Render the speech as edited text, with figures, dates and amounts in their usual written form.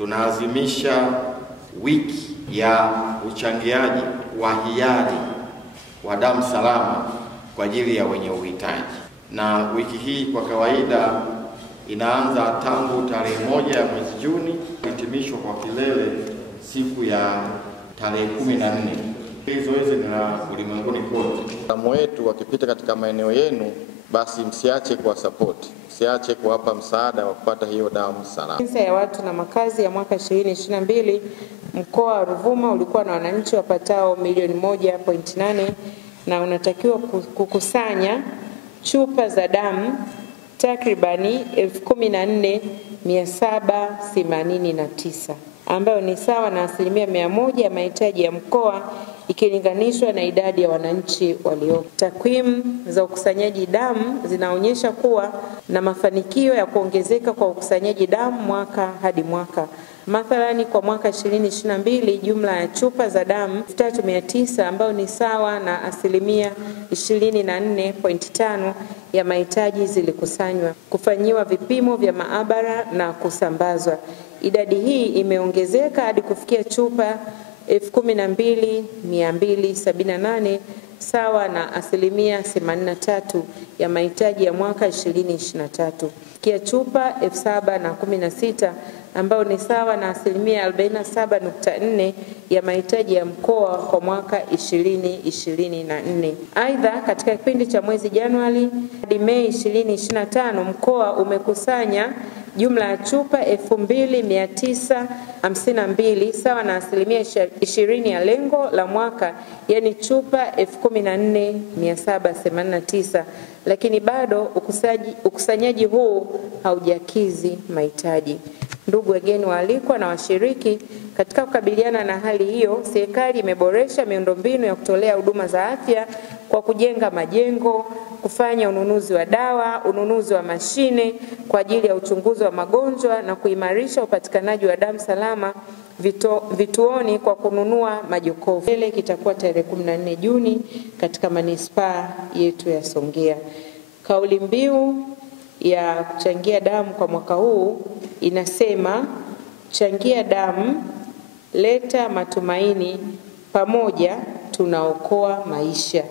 tunaazimisha wiki ya uchangiaji wa hiari wa damu salama kwa ajili ya wenye uhitaji. Na wiki hii kwa kawaida inaanza tangu tarehe 1 ya mwezi Juni, kuhitimishwa kwa kilele siku ya tarehe 14. Hili zoezi ni la ulimwenguni kote. Wataalamu wetu wakipita katika maeneo yenu, basi msiache kwa support, msiache kuwapa msaada wa kupata hiyo damu salama. Sensa ya watu na makazi ya mwaka 2022, mkoa wa Ruvuma ulikuwa na wananchi wapatao milioni 1.8 na unatakiwa kukusanya chupa za damu takribani 14,789 ambayo ni sawa na 100% ya mahitaji ya mkoa ikilinganishwa na idadi ya wananchi waliopo. Takwimu za ukusanyaji damu zinaonyesha kuwa na mafanikio ya kuongezeka kwa ukusanyaji damu mwaka hadi mwaka. Mathalani kwa mwaka 2022 jumla ya chupa za damu 3,900 ambayo ni sawa na 24.5% ya mahitaji zilikusanywa, kufanyiwa vipimo vya maabara na kusambazwa. Idadi hii imeongezeka hadi kufikia chupa 12,278 sawa na 83% ya mahitaji ya mwaka 2023. Kia chupa 7,016 ambayo ni sawa na 47.4% ya mahitaji ya mkoa kwa mwaka 2024. Aidha, katika kipindi cha mwezi Januari hadi Mei 2025 mkoa umekusanya jumla ya chupa 2,952 sawa na 20% ya lengo la mwaka, yani chupa 14,789, lakini bado ukusanyaji huu haujakidhi mahitaji. Ndugu wageni waalikwa na washiriki, katika kukabiliana na hali hiyo, serikali imeboresha miundombinu ya kutolea huduma za afya kwa kujenga majengo, kufanya ununuzi wa dawa, ununuzi wa mashine kwa ajili ya uchunguzi wa magonjwa na kuimarisha upatikanaji wa damu salama vituoni kwa kununua majokofu. Kilele kitakuwa tarehe 14 Juni katika manispaa yetu ya Songea. Kauli mbiu ya kuchangia damu kwa mwaka huu inasema changia damu, leta matumaini, pamoja tunaokoa maisha.